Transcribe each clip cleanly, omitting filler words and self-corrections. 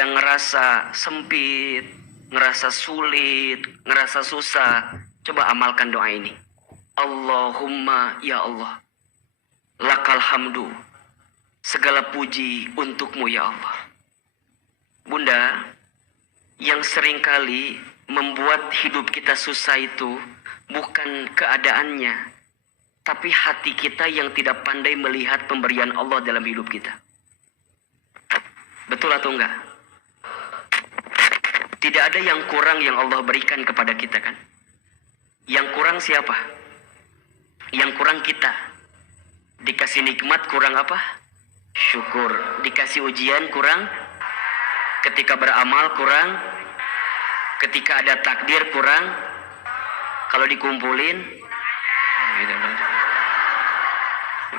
sedang ngerasa sempit, ngerasa sulit, ngerasa susah, coba amalkan doa ini. Allahumma ya Allah, lakal hamdu, segala puji untukmu ya Allah. Bunda, yang seringkali membuat hidup kita susah itu bukan keadaannya, tapi hati kita yang tidak pandai melihat pemberian Allah dalam hidup kita. Betul atau enggak? Tidak ada yang kurang yang Allah berikan kepada kita kan? Yang kurang siapa? Yang kurang kita. Dikasih nikmat kurang apa? Syukur. Dikasih ujian kurang? Ketika beramal kurang? Ketika ada takdir kurang? Kalau dikumpulin? Gitu.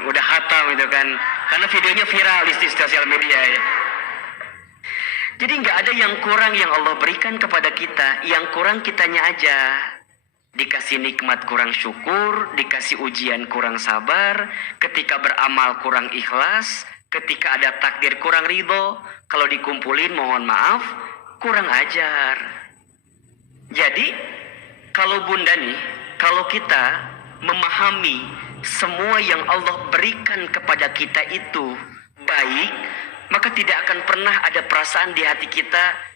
Udah hatam itu kan. Karena videonya viral di sosial media ya. Jadi nggak ada yang kurang yang Allah berikan kepada kita. Yang kurang kitanya aja. Dikasih nikmat kurang syukur, dikasih ujian kurang sabar, ketika beramal kurang ikhlas, ketika ada takdir kurang ridho, kalau dikumpulin mohon maaf, kurang ajar. Jadi kalau bunda nih, kalau kita memahami semua yang Allah berikan kepada kita itu baik, maka tidak akan pernah ada perasaan di hati kita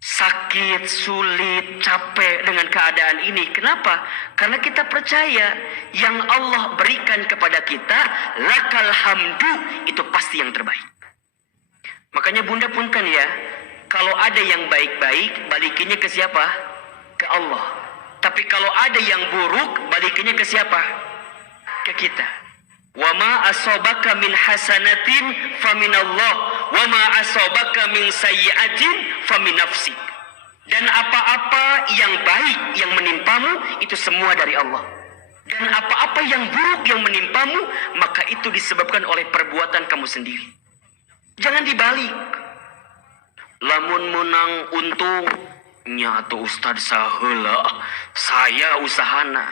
sakit, sulit, capek dengan keadaan ini. Kenapa? Karena kita percaya yang Allah berikan kepada kita, lakal hamdu, itu pasti yang terbaik. Makanya bunda pun kan ya, kalau ada yang baik-baik, balikinnya ke siapa? Ke Allah. Tapi kalau ada yang buruk, balikinnya ke siapa? Ke kita. Wa ma asabaka min hasanatin faminallah wa ma asabaka min sayyi'atin famin nafsik. Dan apa-apa yang baik yang menimpamu itu semua dari Allah. Dan apa-apa yang buruk yang menimpamu maka itu disebabkan oleh perbuatan kamu sendiri. Jangan dibalik. Lamun menang untung nya atuh Ustaz saheula saya usahana.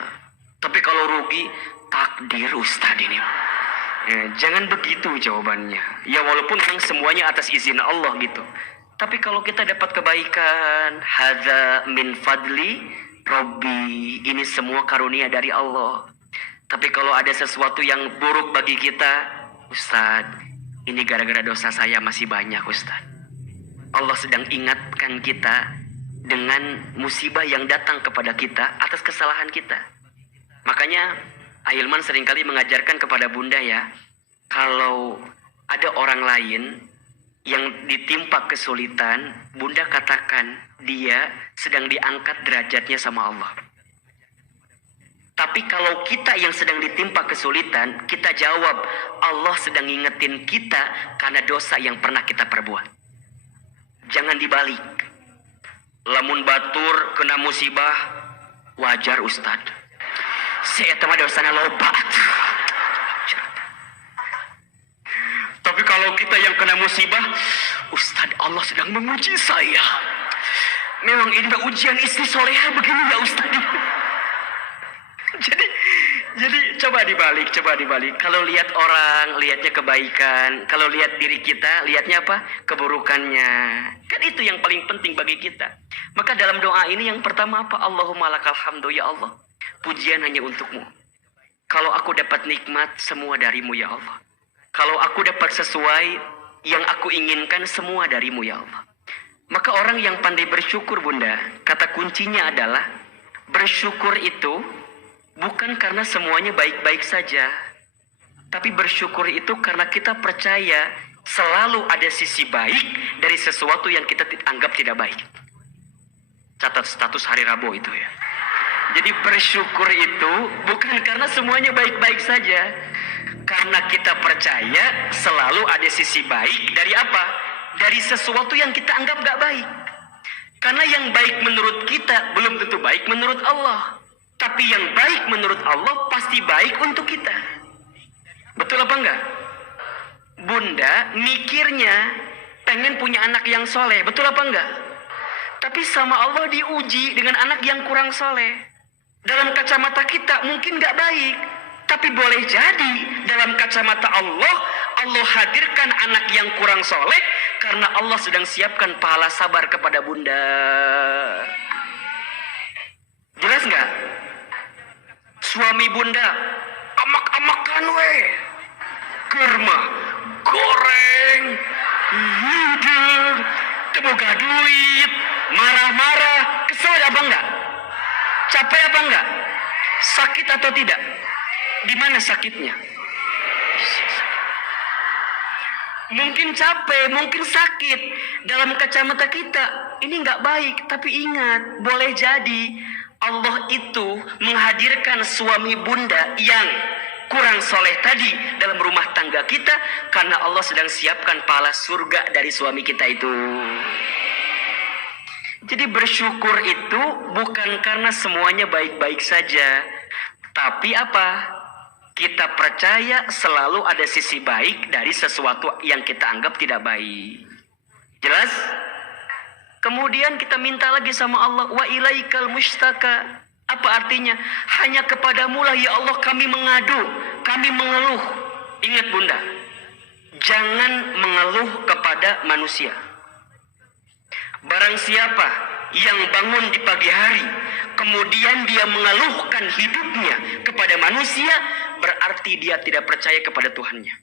Tapi kalau rugi takdir Ustadz ini. Ya, jangan begitu jawabannya. Ya walaupun yang semuanya atas izin Allah gitu. Tapi kalau kita dapat kebaikan, hadza min fadli Rabbi, ini semua karunia dari Allah. Tapi kalau ada sesuatu yang buruk bagi kita, Ustadz, ini gara-gara dosa saya masih banyak Ustadz. Allah sedang ingatkan kita dengan musibah yang datang kepada kita atas kesalahan kita. Makanya Ahilman seringkali mengajarkan kepada bunda ya, kalau ada orang lain yang ditimpa kesulitan, bunda katakan dia sedang diangkat derajatnya sama Allah. Tapi kalau kita yang sedang ditimpa kesulitan, kita jawab, Allah sedang ngingetin kita karena dosa yang pernah kita perbuat. Jangan dibalik. Lamun batur kena musibah, wajar Ustadz. Saya teman dosanya loba. Tapi kalau kita yang kena musibah, Ustadz Allah sedang menguji saya. Memang ini ujian istri soleha begini ya Ustadz. Jadi coba dibalik. Kalau lihat orang, lihatnya kebaikan. Kalau lihat diri kita, lihatnya apa? Keburukannya. Kan itu yang paling penting bagi kita. Maka dalam doa ini yang pertama apa? Allahumma lakal hamdu ya Allah. Pujian hanya untukmu. Kalau aku dapat nikmat, semua darimu ya Allah. Kalau aku dapat sesuai yang aku inginkan, semua darimu ya Allah. Maka orang yang pandai bersyukur bunda, kata kuncinya adalah bersyukur itu bukan karena semuanya baik-baik saja. Tapi bersyukur itu karena kita percaya selalu ada sisi baik dari sesuatu yang kita anggap tidak baik. Catat status hari Rabu itu ya. Jadi bersyukur itu bukan karena semuanya baik-baik saja. Karena kita percaya selalu ada sisi baik dari apa? Dari sesuatu yang kita anggap gak baik. Karena yang baik menurut kita belum tentu baik menurut Allah. Tapi yang baik menurut Allah pasti baik untuk kita. Betul apa enggak? Bunda mikirnya pengen punya anak yang soleh. Betul apa enggak? Tapi sama Allah diuji dengan anak yang kurang soleh. Dalam kacamata kita mungkin gak baik. Tapi boleh jadi dalam kacamata Allah, Allah hadirkan anak yang kurang soleh Karena Allah sedang siapkan pahala sabar kepada bunda. Jelas nggak? Suami bunda amak-amakan weh, kurma, goreng, hidung, temuga duit, marah-marah, kesel apa enggak? Capek apa enggak? Sakit atau tidak? Di mana sakitnya? Mungkin capek, mungkin sakit. Dalam kacamata kita, ini nggak baik. Tapi ingat, boleh jadi Allah itu menghadirkan suami bunda yang kurang soleh tadi dalam rumah tangga kita, karena Allah sedang siapkan pahala surga dari suami kita itu. Jadi bersyukur itu bukan karena semuanya baik-baik saja, tapi apa? Kita percaya selalu ada sisi baik dari sesuatu yang kita anggap tidak baik. Jelas? Kemudian kita minta lagi sama Allah, wa ilaikal mustaka. Apa artinya? Hanya kepadamu lah ya Allah kami mengadu, kami mengeluh. Ingat bunda, jangan mengeluh kepada manusia. Barang siapa yang bangun di pagi hari, kemudian dia mengeluhkan hidupnya kepada manusia, berarti dia tidak percaya kepada Tuhannya.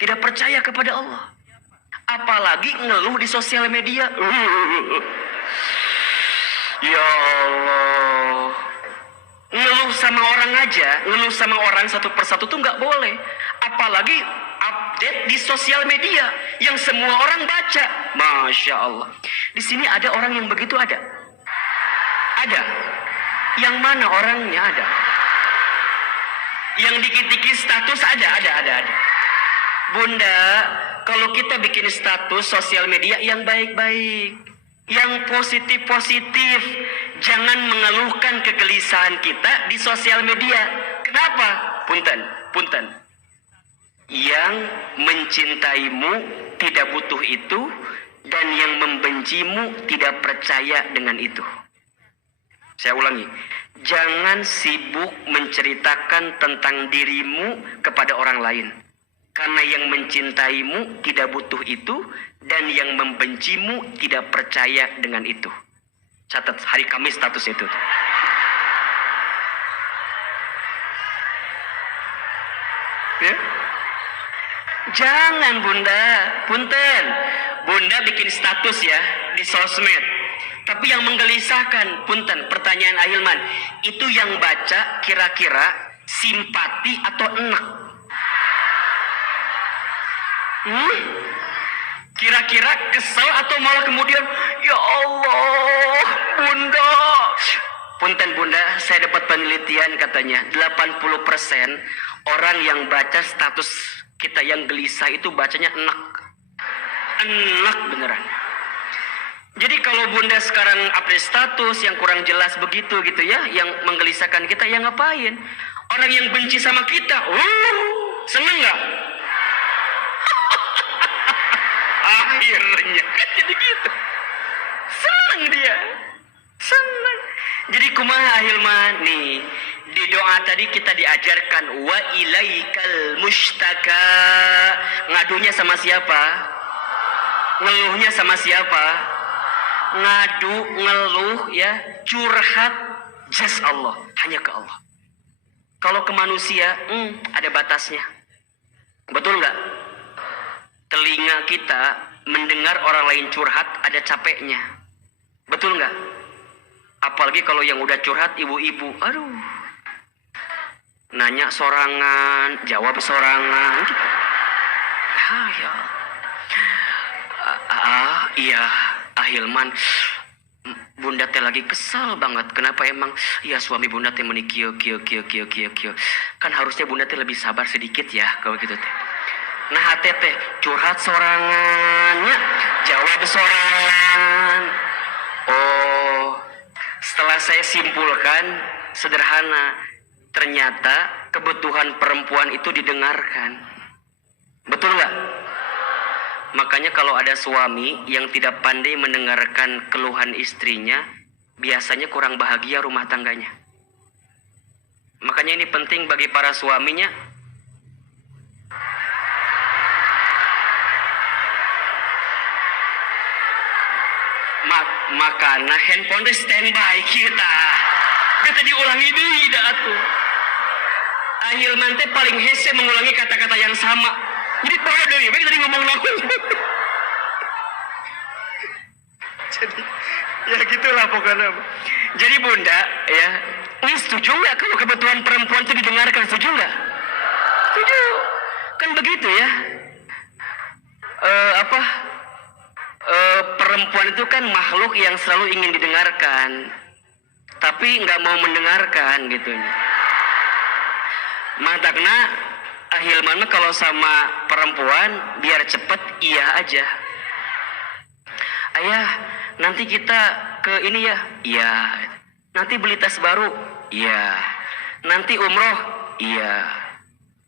Tidak percaya kepada Allah. Apalagi ngeluh di sosial media. Ya Allah. Ngeluh sama orang aja, ngeluh sama orang satu persatu tuh nggak boleh. Apalagi update di sosial media yang semua orang baca. Masya Allah. Di sini ada orang yang begitu ada? Ada. Yang mana orangnya ada? Yang dikit-dikit status ada. Bunda, kalau kita bikin status sosial media yang baik-baik, yang positif-positif, jangan mengeluhkan kegelisahan kita di sosial media. Kenapa? Punten. Yang mencintaimu tidak butuh itu, dan yang membencimu tidak percaya dengan itu. Saya ulangi, jangan sibuk menceritakan tentang dirimu kepada orang lain. Karena yang mencintaimu tidak butuh itu, dan yang membencimu tidak percaya dengan itu. Catat hari Kamis status itu. Ya? Jangan bunda, punten. Bunda bikin status ya di sosmed. Tapi yang menggelisahkan, punten, pertanyaan Ahilman, itu yang baca kira-kira simpati atau enak? Kira-kira kesel atau malah kemudian, ya Allah, bunda. Punten bunda, saya dapat penelitian katanya 80% orang yang baca status kita yang gelisah itu bacanya enak. Enak beneran. Jadi kalau bunda sekarang update status yang kurang jelas begitu gitu ya, yang menggelisahkan kita, ya ngapain? Orang yang benci sama kita, seneng nggak? Akhirnya kan jadi gitu. Seneng dia. Seneng. Jadi kumaha Ahilman nih, di doa tadi kita diajarkan wa ilaikal mustaka. Ngadunya sama siapa? Ngeluhnya sama siapa? Ngadu, ngeluh ya, curhat just Allah, hanya ke Allah. Kalau ke manusia, ada batasnya. Betul nggak? Telinga kita mendengar orang lain curhat ada capeknya. Betul nggak? Apalagi kalau yang udah curhat ibu-ibu, aduh, nanya sorangan, jawab sorangan. Ya. Iya, Ahilman, bunda teh lagi kesal banget. Kenapa emang? Ya suami bunda teh menikio. Kan harusnya bunda teh lebih sabar sedikit ya kalau gitu teh. Nah teh curhat sorangannya, jawab sorangan. Oh, setelah saya simpulkan sederhana, ternyata kebutuhan perempuan itu didengarkan. Betul nggak? Makanya kalau ada suami yang tidak pandai mendengarkan keluhan istrinya, biasanya kurang bahagia rumah tangganya. Makanya ini penting bagi para suaminya. makana handphone teh standby kita. Kita diulangi deui da atuh. Ahilman teh paling hese mengulangi kata-kata yang sama. Jadi poho deui we tadi ngomong naon. Jadi ya gitulah pokoknya. Jadi Bunda ya, ini setuju nggak kalau kebutuhan perempuan itu didengarkan? Setuju nggak? Setuju. Kan begitu ya. Perempuan itu kan makhluk yang selalu ingin didengarkan, tapi nggak mau mendengarkan gitu. Matakna ahilman kalau sama perempuan biar cepet iya aja. Ayah, nanti kita ke ini ya? Iya. Nanti beli tas baru? Iya. Nanti umroh? Iya.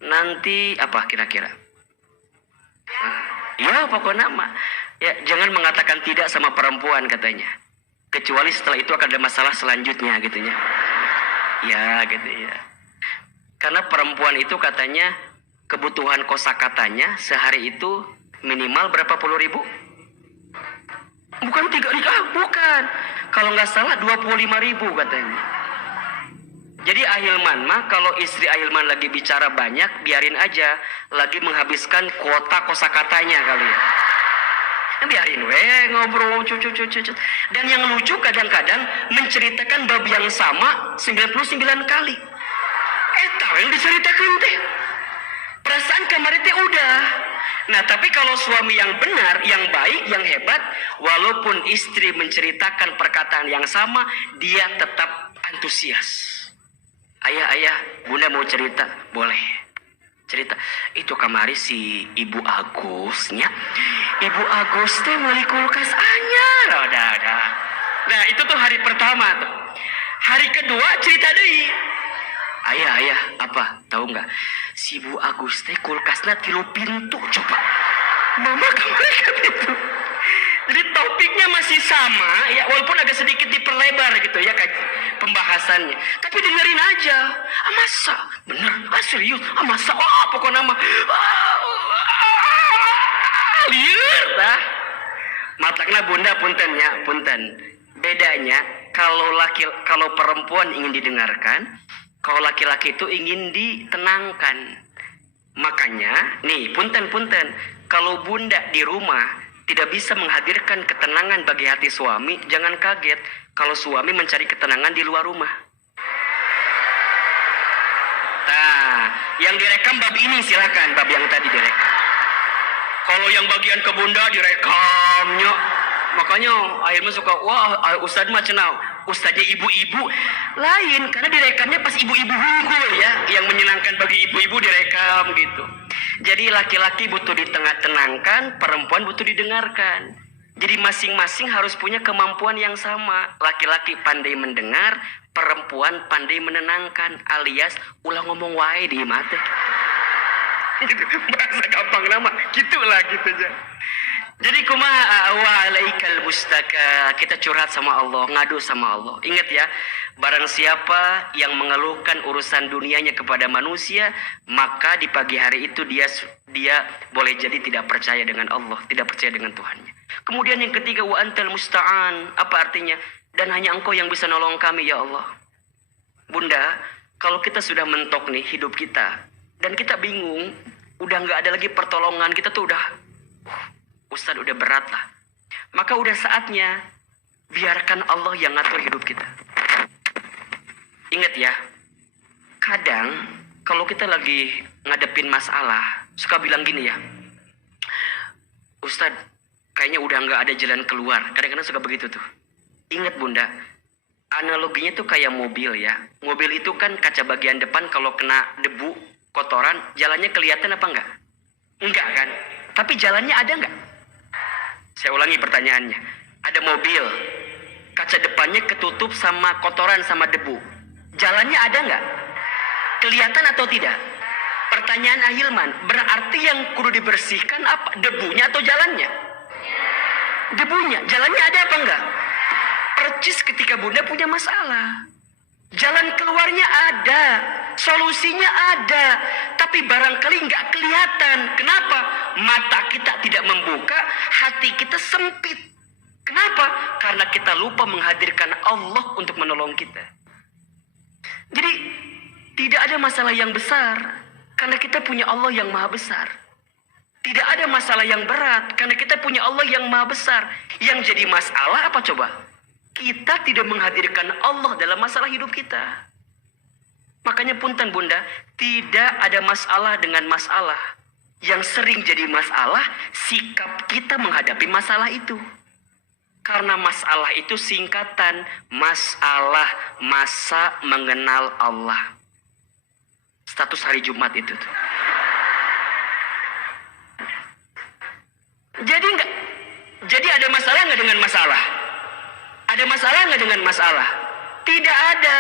Nanti apa kira-kira? Ya pokoknya mah. Ya jangan mengatakan tidak sama perempuan katanya. Kecuali setelah itu akan ada masalah selanjutnya gitunya. Ya gitu ya. Karena perempuan itu katanya kebutuhan kosakatanya sehari itu minimal berapa puluh ribu? Bukan 3 bukan. Kalau nggak salah 25.000 katanya. Jadi ahilman mah kalau istri ahilman lagi bicara banyak, biarin aja. Lagi menghabiskan kuota kosakatanya kali ya. Biarin ngobrol cucu. Dan yang lucu kadang-kadang menceritakan bab yang sama 99 kali. Tahu yang diceritakan teh. Perasaan kemarin teh udah. Nah tapi kalau suami yang benar, yang baik, yang hebat, walaupun istri menceritakan perkataan yang sama, dia tetap antusias. Ayah, Bunda mau cerita? Boleh. Cerita. Itu kamari si Ibu Agusnya. Ibu Agus teh meuli kulkas anyar. Nah itu tuh hari pertama tuh. Hari kedua cerita deui. Ayah, apa? Tahu nggak? Si Bu Agus teh kulkasna 3 pintu coba. Mama kemarin kan itu. Jadi topiknya masih sama, ya walaupun agak sedikit diperlebar gitu ya kayak pembahasannya. Tapi dengerin aja. Masa? Bener? Serius? Masa? Pokoknya mah liur dah. Matakna Bunda punten ya, punten. Bedanya kalau perempuan ingin didengarkan, kalau laki-laki itu ingin ditenangkan. Makanya, nih, punten. Kalau Bunda di rumah tidak bisa menghadirkan ketenangan bagi hati suami, jangan kaget kalau suami mencari ketenangan di luar rumah. Nah, yang direkam bab ini silakan, bab yang tadi direkam. Kalau yang bagian ke Bunda direkamnya, makanya akhirnya suka, wah Ustadz mah cenau. Ustadznya ibu-ibu lain karena direkamnya pas ibu-ibu hungkul ya, yang menyenangkan bagi ibu-ibu direkam gitu. Jadi laki-laki butuh ditenangkan, perempuan butuh didengarkan. Jadi masing-masing harus punya kemampuan yang sama. Laki-laki pandai mendengar, perempuan pandai menenangkan, alias ulah ngomong wae di mata. Gitu, bahasa gampang nama, gitulah gitu aja. Jadi kumaha wa'alaikal mustaka, kita curhat sama Allah, ngadu sama Allah. Ingat ya, barang siapa yang mengeluhkan urusan dunianya kepada manusia, maka di pagi hari itu dia boleh jadi tidak percaya dengan Allah, tidak percaya dengan Tuhannya. Kemudian yang ketiga, wa antal musta'an, apa artinya? Dan hanya Engkau yang bisa nolong kami ya Allah. Bunda, kalau kita sudah mentok nih hidup kita, dan kita bingung, udah nggak ada lagi pertolongan, kita tuh udah Ustadz udah berat lah. Maka udah saatnya biarkan Allah yang ngatur hidup kita. Ingat ya, kadang kalau kita lagi ngadepin masalah, suka bilang gini ya, Ustadz kayaknya udah nggak ada jalan keluar. Kadang-kadang suka begitu tuh. Ingat Bunda, analoginya tuh kayak mobil ya. Mobil itu kan kaca bagian depan kalau kena debu, kotoran, jalannya kelihatan apa enggak? Enggak kan? Tapi jalannya ada enggak? Saya ulangi pertanyaannya. Ada mobil, kaca depannya ketutup sama kotoran sama debu. Jalannya ada nggak? Kelihatan atau tidak? Pertanyaan Ahilman, berarti yang kudu dibersihkan apa? Debunya atau jalannya? Debunya. Jalannya ada apa enggak? Percis ketika Bunda punya masalah. Jalan keluarnya ada, solusinya ada, tapi barangkali nggak kelihatan. Kenapa? Mata kita tidak membuka, hati kita sempit. Kenapa? Karena kita lupa menghadirkan Allah untuk menolong kita. Jadi tidak ada masalah yang besar karena kita punya Allah yang maha besar. Tidak ada masalah yang berat karena kita punya Allah yang maha besar. Yang jadi masalah apa coba? Kita tidak menghadirkan Allah dalam masalah hidup kita. Makanya punten bunda, tidak ada masalah dengan masalah. Yang sering jadi masalah, sikap kita menghadapi masalah itu. Karena masalah itu singkatan masalah masa mengenal Allah. Status hari Jumat itu tuh. Jadi ada masalah nggak dengan masalah? Ada masalah nggak dengan masalah? Tidak ada.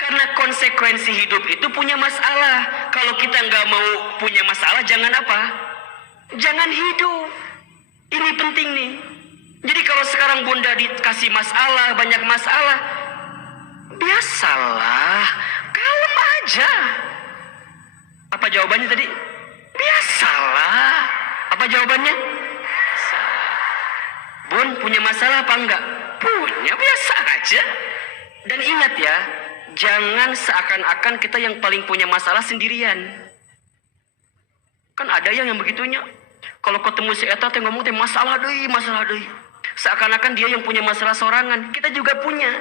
Karena konsekuensi hidup itu punya masalah. Kalau kita nggak mau punya masalah, jangan apa? Jangan hidup. Ini penting nih. Jadi kalau sekarang bunda dikasih masalah, banyak masalah, biasalah, kalem aja. Apa jawabannya tadi? Biasalah. Apa jawabannya? Bun, punya masalah apa enggak? Punya, biasa aja. Dan ingat ya, jangan seakan-akan kita yang paling punya masalah sendirian. Kan ada yang begitunya. Kalau ketemu si Eta teh ngomong teh masalah deui. Seakan-akan dia yang punya masalah sorangan. Kita juga punya.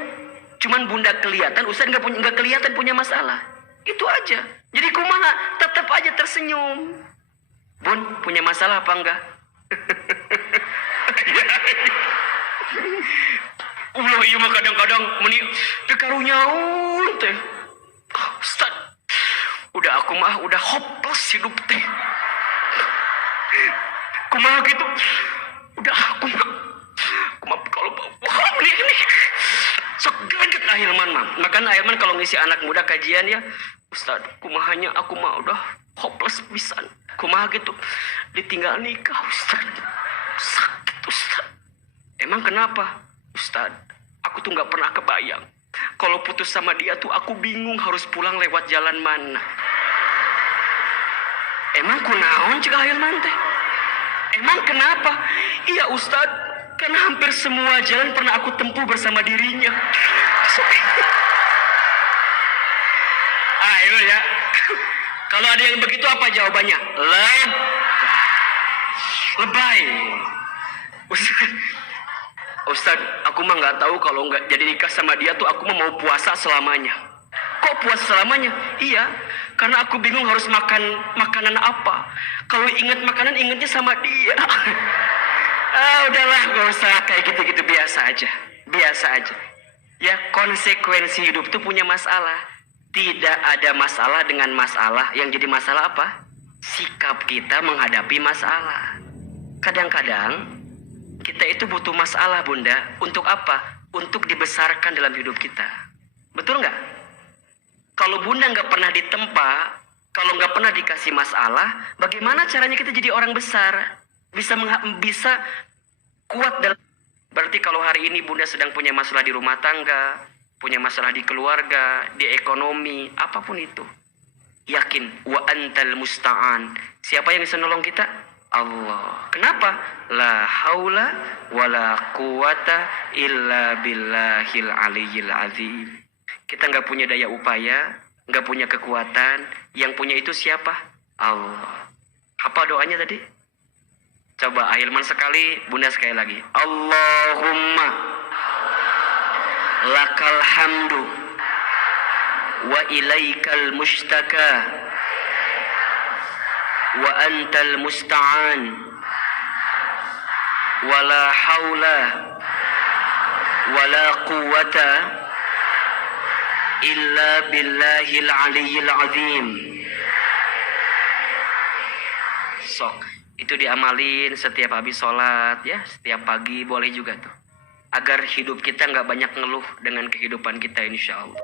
Cuman bunda kelihatan, Ustaz nggak kelihatan punya masalah. Itu aja. Jadi kumaha, tetap aja tersenyum. Bun, punya masalah apa enggak? Allah iya mah kadang-kadang meni karunya teh. Ustaz, udah hopeless hidup teh. Kumaha gitu? Udah aku mah kalau ini sok gaget Ahilman mah. Makanya Ahilman kalau ngisi anak muda kajian ya, Ustaz, kumahanya aku mah udah hopeless pisan. Kumaha gitu? Ditinggal nikah, Ustaz. Sakit, Ustaz. Emang kenapa? Ustaz, aku tuh nggak pernah kebayang. Kalau putus sama dia tuh aku bingung harus pulang lewat jalan mana. Emang kunaon cik Ahilman teh? Emang kenapa? Iya Ustaz, karena hampir semua jalan pernah aku tempuh bersama dirinya. Ayo ya. Kalau ada yang begitu apa jawabannya? Lebay. Ustaz, aku mah nggak tahu kalau nggak jadi nikah sama dia tuh aku mah mau puasa selamanya. Kok puasa selamanya? Iya, karena aku bingung harus makan makanan apa. Kalau ingat makanan ingatnya sama dia. Udahlah, gak usah kayak gitu-gitu, biasa aja. Ya, konsekuensi hidup tuh punya masalah. Tidak ada masalah dengan masalah. Yang jadi masalah apa? Sikap kita menghadapi masalah. Kadang-kadang kita itu butuh masalah bunda. Untuk apa? Untuk dibesarkan dalam hidup kita. Betul nggak? Kalau bunda nggak pernah ditempa, kalau nggak pernah dikasih masalah, bagaimana caranya kita jadi orang besar? Bisa kuat dalam. Berarti kalau hari ini bunda sedang punya masalah di rumah tangga, punya masalah di keluarga, di ekonomi, apapun itu, yakin wa antal musta'an. Siapa yang bisa nolong kita? Allah. Kenapa? La haula wala quwata illa billahil aliyyil azim. Kita nggak punya daya upaya, nggak punya kekuatan. Yang punya itu siapa? Allah. Apa doanya tadi? Coba Ahilman sekali, bunda sekali lagi. Allahumma lakal hamdu wa ilaikal mustaka wa antal musta'an wala haula wala quwata illa billahil aliyyil azim. Sok, itu diamalin setiap habis sholat ya, setiap pagi boleh juga tuh. Agar hidup kita nggak banyak ngeluh dengan kehidupan kita insya Allah.